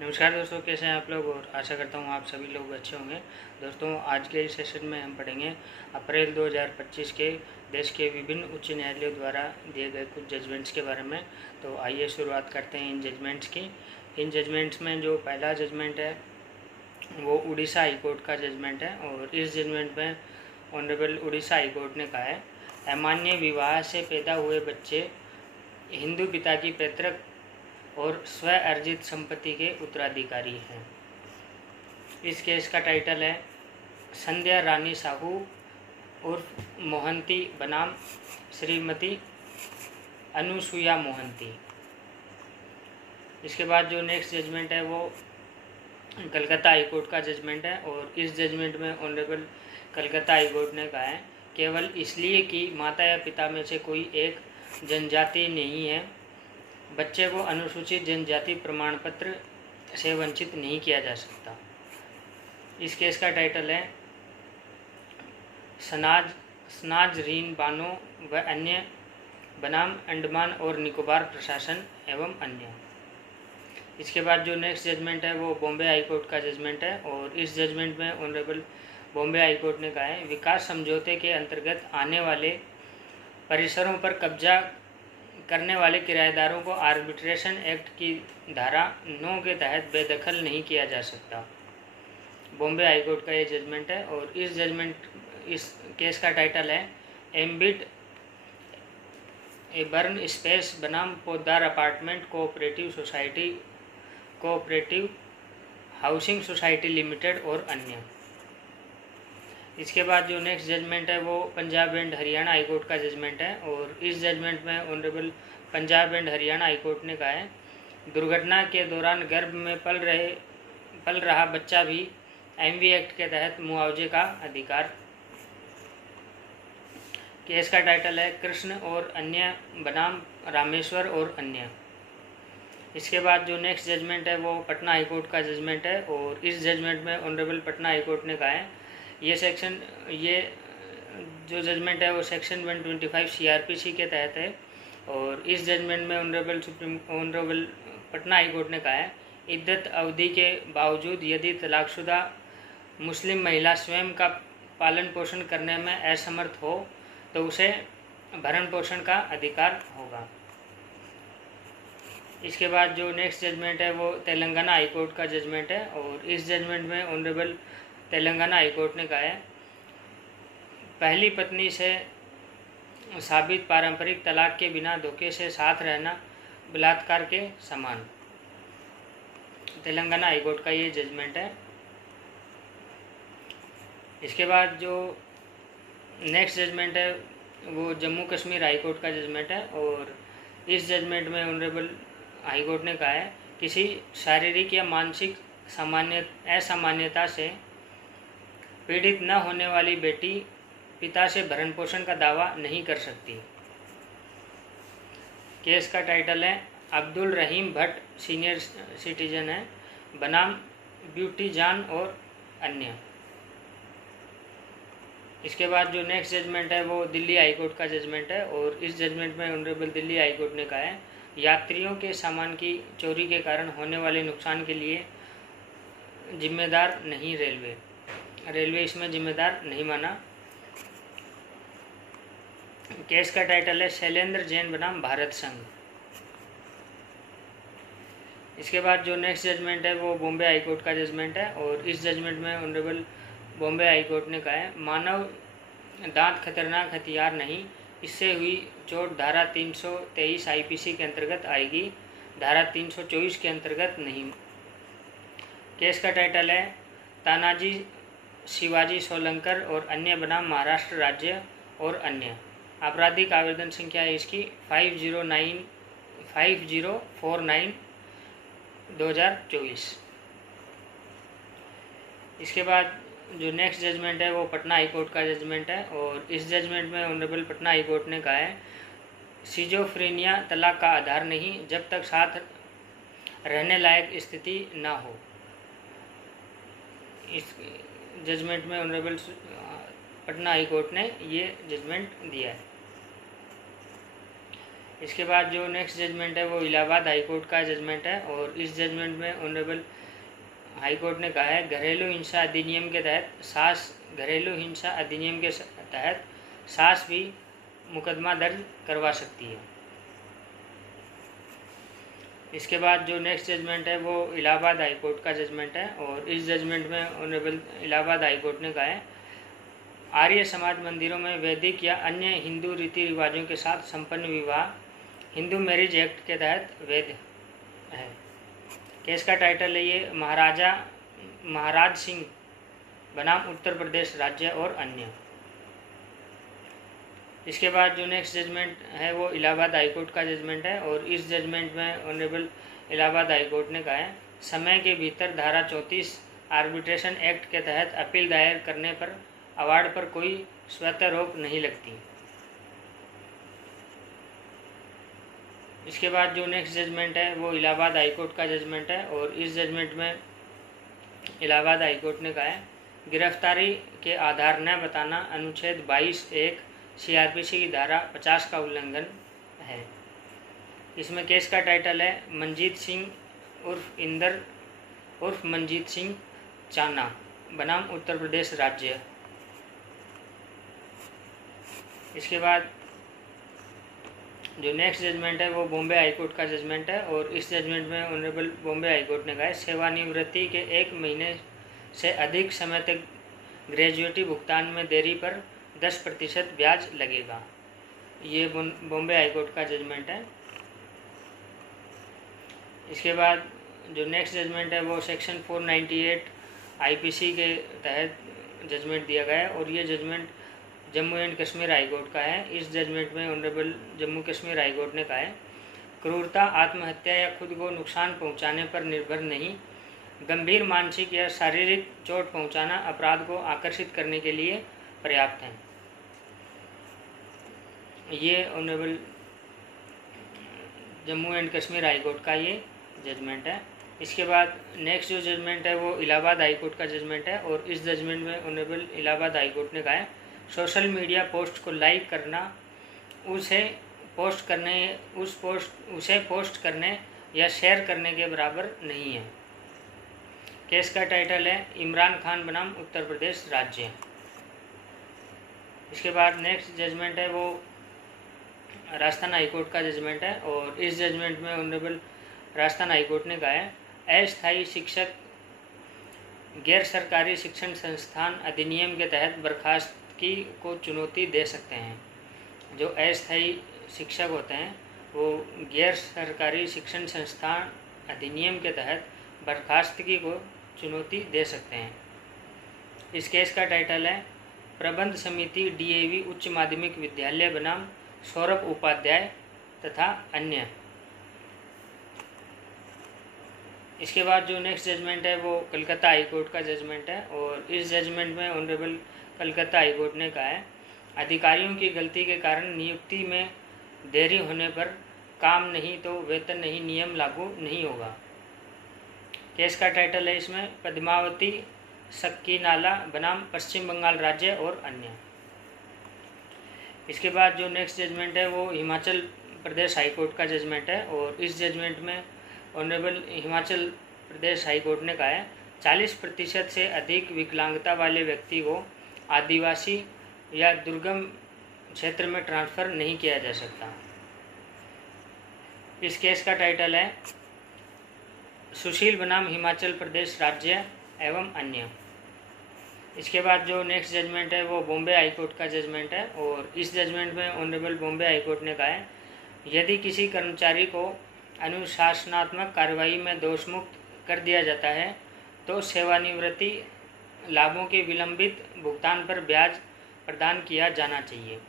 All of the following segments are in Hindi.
नमस्कार दोस्तों, कैसे हैं आप लोग। और आशा करता हूँ आप सभी लोग अच्छे होंगे। दोस्तों, आज के इस सेशन में हम पढ़ेंगे अप्रैल 2025 के देश के विभिन्न उच्च न्यायालयों द्वारा दिए गए कुछ जजमेंट्स के बारे में। तो आइए शुरुआत करते हैं इन जजमेंट्स की। इन जजमेंट्स में जो पहला जजमेंट है वो उड़ीसा हाई कोर्ट का जजमेंट है। और इस जजमेंट में ऑनरेबल उड़ीसा हाई कोर्ट ने कहा है, अमान्य विवाह से पैदा हुए बच्चे हिंदू पिता की पैतृक और स्व अर्जित संपत्ति के उत्तराधिकारी हैं। इस केस का टाइटल है संध्या रानी साहू उर्फ मोहंती बनाम श्रीमती अनुसुया मोहंती। इसके बाद जो नेक्स्ट जजमेंट है वो कलकत्ता हाई कोर्ट का जजमेंट है। और इस जजमेंट में ऑनरेबल कलकत्ता हाई कोर्ट ने कहा है, केवल इसलिए कि माता या पिता में से कोई एक जनजाति नहीं है, बच्चे को अनुसूचित जनजाति प्रमाण पत्र से वंचित नहीं किया जा सकता। इस केस का टाइटल है सनाजरीन बानो व अन्य बनाम अंडमान और निकोबार प्रशासन एवं अन्य। इसके बाद जो नेक्स्ट जजमेंट है वो बॉम्बे हाई कोर्ट का जजमेंट है। और इस जजमेंट में ऑनरेबल बॉम्बे हाई कोर्ट ने कहा है, विकास समझौते के अंतर्गत आने वाले परिसरों पर कब्जा करने वाले किराएदारों को आर्बिट्रेशन एक्ट की धारा 9 के तहत बेदखल नहीं किया जा सकता। बॉम्बे हाई कोर्ट का ये जजमेंट है। और इस केस का टाइटल है एम्बिट ए बर्न स्पेस बनाम Poddar apartment cooperative housing society limited और अन्य। इसके बाद जो नेक्स्ट जजमेंट है वो Punjab and Haryana high court का जजमेंट है। और इस जजमेंट में honourable Punjab and Haryana high court ने कहा है, दुर्घटना के दौरान गर्भ में पल रहा बच्चा भी एमवी एक्ट के तहत मुआवजे का अधिकार। केस का टाइटल है कृष्ण और अन्य बनाम रामेश्वर और अन्य। इसके बाद जो नेक्स्ट जजमेंट है वो पटना हाई कोर्ट का जजमेंट है। और इस जजमेंट में ऑनरेबल पटना हाई कोर्ट ने कहा है, ये जो जजमेंट है वो सेक्शन 125 सीआरपीसी के तहत है। और इस जजमेंट में ऑनरेबल पटना हाई कोर्ट ने कहा है, इद्दत अवधि के बावजूद यदि तलाकशुदा मुस्लिम महिला स्वयं का पालन पोषण करने में असमर्थ हो तो उसे भरण पोषण का अधिकार होगा। इसके बाद जो नेक्स्ट जजमेंट है वो तेलंगाना हाई कोर्ट का जजमेंट है। और इस जजमेंट में ऑनरेबल तेलंगाना हाई कोर्ट ने कहा है, पहली पत्नी से साबित पारंपरिक तलाक के बिना धोखे से साथ रहना बलात्कार के समान। तेलंगाना हाई कोर्ट का ये जजमेंट है। इसके बाद जो नेक्स्ट जजमेंट है वो जम्मू कश्मीर हाई कोर्ट का जजमेंट है। और इस जजमेंट में ऑनरेबल हाई कोर्ट ने कहा है, किसी शारीरिक या मानसिक असामान्यता से पीड़ित न होने वाली बेटी पिता से भरण पोषण का दावा नहीं कर सकती। केस का टाइटल है अब्दुल रहीम भट्ट सीनियर सिटीजन है बनाम ब्यूटी जान और अन्य। इसके बाद जो नेक्स्ट जजमेंट है वो दिल्ली हाई कोर्ट का जजमेंट है। और इस जजमेंट में ऑनरेबल दिल्ली हाई कोर्ट ने कहा है, यात्रियों के सामान की चोरी के कारण होने वाले नुकसान के लिए जिम्मेदार नहीं रेलवे इसमें जिम्मेदार नहीं माना। केस का टाइटल है शैलेंद्र जैन बनाम भारत संघ। इसके बाद जो नेक्स्ट जजमेंट है वो बॉम्बे हाई कोर्ट का जजमेंट है। और इस जजमेंट में ऑनरेबल बॉम्बे हाई कोर्ट ने कहा है, मानव दांत खतरनाक हथियार नहीं, इससे हुई चोट धारा 323 आईपीसी के अंतर्गत आएगी, धारा 324 के अंतर्गत नहीं। केस का टाइटल है तानाजी शिवाजी सोलंकर और अन्य बनाम महाराष्ट्र राज्य और अन्य। आपराधिक आवेदन संख्या है इसकी 5049/2024। इसके बाद जो नेक्स्ट जजमेंट है वो पटना हाई कोर्ट का जजमेंट है। और इस जजमेंट में ऑनरेबल पटना हाई कोर्ट ने कहा है, सिजोफ्रेनिया तलाक का आधार नहीं जब तक साथ रहने लायक स्थिति ना हो। इस जजमेंट में ऑनरेबल पटना हाई कोर्ट ने ये जजमेंट दिया है। इसके बाद जो नेक्स्ट जजमेंट है वो इलाहाबाद हाई कोर्ट का जजमेंट है, और इस जजमेंट में ऑनरेबल हाई कोर्ट ने कहा है घरेलू हिंसा अधिनियम के तहत घरेलू हिंसा अधिनियम के तहत सास भी मुकदमा दर्ज करवा सकती है। इसके बाद जो नेक्स्ट जजमेंट है वो इलाहाबाद हाई कोर्ट का जजमेंट है, और इस जजमेंट में ऑनरेबल इलाहाबाद हाई कोर्ट ने कहा है आर्य समाज मंदिरों में वैदिक या अन्य हिंदू रीति रिवाजों के साथ संपन्न विवाह हिंदू मैरिज एक्ट के तहत वैध है। केस का टाइटल है ये महाराज सिंह बनाम उत्तर प्रदेश राज्य और अन्य। इसके बाद जो नेक्स्ट जजमेंट है वो इलाहाबाद हाई कोर्ट का जजमेंट है, और इस जजमेंट में ऑनरेबल इलाहाबाद हाई कोर्ट ने कहा है समय के भीतर धारा 34 आर्बिट्रेशन एक्ट के तहत अपील दायर करने पर अवार्ड पर कोई स्वतः रोक नहीं लगती। इसके बाद जो नेक्स्ट जजमेंट है वो इलाहाबाद हाई कोर्ट का जजमेंट है, और इस जजमेंट में इलाहाबाद हाई कोर्ट ने कहा है गिरफ्तारी के आधार न बताना अनुच्छेद 22(1) CRPC की धारा 50 का उल्लंघन है। इसमें केस का टाइटल है मंजीत सिंह उर्फ मंजीत सिंह चाना बनाम उत्तर प्रदेश राज्य। इसके बाद जो नेक्स्ट जजमेंट है वो बॉम्बे हाई कोर्ट का जजमेंट है, और इस जजमेंट में ऑनरेबल बॉम्बे हाई कोर्ट ने कहा है सेवानिवृत्ति के 1 महीने से अधिक समय तक ग्रेजुएटी भुगतान में देरी पर 10% ब्याज लगेगा। ये बॉम्बे हाई कोर्ट का जजमेंट है। इसके बाद जो नेक्स्ट जजमेंट है वो सेक्शन 498 IPC के तहत जजमेंट दिया गया है, और ये judgement Jammu and Kashmir high court का है। इस जजमेंट में honourable Jammu Kashmir high court ने कहा है क्रूरता आत्महत्या या खुद को नुकसान पहुंचाने पर निर्भर नहीं, गंभीर मानसिक या शारीरिक चोट पहुंचाना अपराध को आकर्षित करने के लिए पर्याप्त है। ये honourable Jammu and Kashmir high court का ये जजमेंट है। इसके बाद नेक्स्ट जो जजमेंट है वो इलाहाबाद हाई कोर्ट का जजमेंट है, और इस जजमेंट में ऑनरेबल इलाहाबाद हाई कोर्ट ने कहा है सोशल मीडिया पोस्ट को लाइक करना उसे पोस्ट करने या शेयर करने के बराबर नहीं है। केस का टाइटल है इमरान खान बनाम उत्तर प्रदेश राज्य। इसके बाद नेक्स्ट जजमेंट है वो राजस्थान हाई कोर्ट का जजमेंट है, और इस जजमेंट में ऑनरेबल राजस्थान हाई कोर्ट ने कहा है अस्थायी शिक्षक गैर सरकारी शिक्षण संस्थान अधिनियम के तहत बर्खास्तगी को चुनौती दे सकते हैं। जो अस्थायी शिक्षक होते हैं वो गैर सरकारी शिक्षण संस्थान अधिनियम के तहत बर्खास्तगी को चुनौती दे सकते हैं। इस केस का टाइटल है प्रबंध समिति DAV उच्च माध्यमिक विद्यालय बनाम सौरभ उपाध्याय तथा अन्य। इसके बाद जो नेक्स्ट जजमेंट है वो कलकत्ता हाई कोर्ट का जजमेंट है, और इस जजमेंट में ऑनरेबल कलकत्ता हाई कोर्ट ने कहा है अधिकारियों की गलती के कारण नियुक्ति में देरी होने पर काम नहीं तो वेतन नहीं नियम लागू नहीं होगा। केस का टाइटल है इसमें पद्मावती सक्कीनाला बनाम पश्चिम बंगाल राज्य और अन्य। इसके बाद जो नेक्स्ट जजमेंट है वो हिमाचल प्रदेश हाई कोर्ट का जजमेंट है, और इस जजमेंट में honourable Himachal Pradesh high court ने कहा है 40% से अधिक विकलांगता वाले व्यक्ति को आदिवासी या दुर्गम क्षेत्र में ट्रांसफ़र नहीं किया जा सकता। इस केस का टाइटल है सुशील बनाम हिमाचल प्रदेश राज्य एवं अन्य। इसके बाद जो नेक्स्ट जजमेंट है वो बॉम्बे हाई कोर्ट का जजमेंट है, और इस जजमेंट में ऑनरेबल बॉम्बे हाई कोर्ट ने कहा है यदि किसी कर्मचारी को अनुशासनात्मक कार्रवाई में दोषमुक्त कर दिया जाता है तो सेवानिवृत्ति लाभों के विलंबित भुगतान पर ब्याज प्रदान किया जाना चाहिए।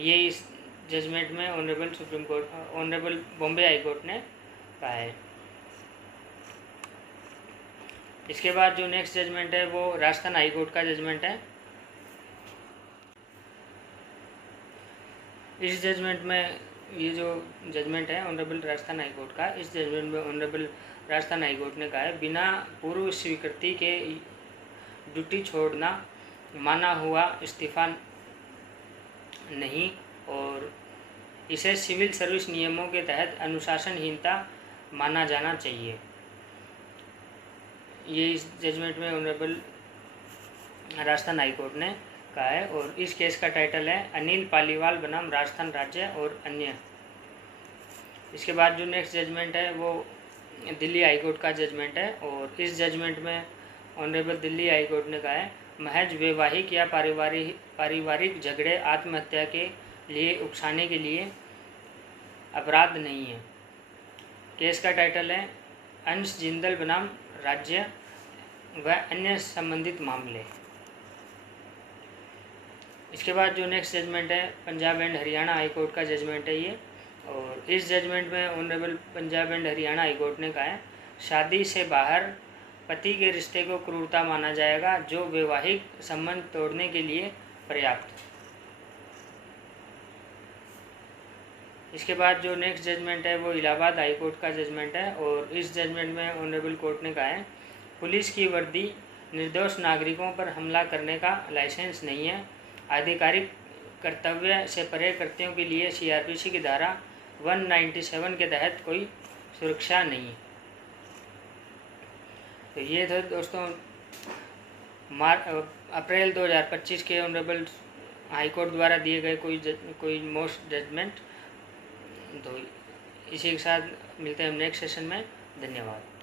ये इस जजमेंट में ऑनरेबल बॉम्बे हाई कोर्ट ने कहा है। इसके बाद जो नेक्स्ट जजमेंट है वो राजस्थान हाई कोर्ट का जजमेंट है। इस जजमेंट में ये जो जजमेंट है ऑनरेबल राजस्थान हाई कोर्ट का, इस जजमेंट में ऑनरेबल राजस्थान हाई कोर्ट ने कहा है बिना पूर्व स्वीकृति के ड्यूटी छोड़ना माना हुआ इस्तीफा नहीं, और इसे सिविल सर्विस नियमों के तहत अनुशासनहीनता माना जाना चाहिए। ये इस जजमेंट में ऑनरेबल राजस्थान हाई कोर्ट ने कहा है। और इस केस का टाइटल है अनिल पालीवाल बनाम राजस्थान राज्य और अन्य। इसके बाद जो नेक्स्ट जजमेंट है वो दिल्ली हाई कोर्ट का जजमेंट है। और इस जजमेंट में ऑनरेबल दिल्ली हाई कोर्ट ने कहा है महज वैवाहिक या पारिवारिक झगड़े आत्महत्या के लिए उकसाने के लिए अपराध नहीं है। केस का टाइटल है अंश जिंदल बनाम राज्य व अन्य संबंधित मामले। इसके बाद जो नेक्स्ट जजमेंट है Punjab and Haryana high court का जजमेंट है ये। और इस जजमेंट में honourable Punjab and Haryana high court ने कहा है शादी से बाहर पति के रिश्ते को क्रूरता माना जाएगा जो वैवाहिक संबंध तोड़ने के लिए पर्याप्त। इसके बाद जो नेक्स्ट जजमेंट है वो इलाहाबाद हाई कोर्ट का जजमेंट है। और इस जजमेंट में ऑनरेबल कोर्ट ने कहा है पुलिस की वर्दी निर्दोष नागरिकों पर हमला करने का लाइसेंस नहीं है। आधिकारिक कर्तव्य से परे कृत्यों के लिए सीआरपीसी की धारा 197 के तहत कोई सुरक्षा नहीं। तो ये था दोस्तों अप्रैल 2025 के ऑनरेबल हाई कोर्ट द्वारा दिए गए कोई मोस्ट जजमेंट। तो इसी के साथ मिलते हैं हम नेक्स्ट सेशन में। धन्यवाद।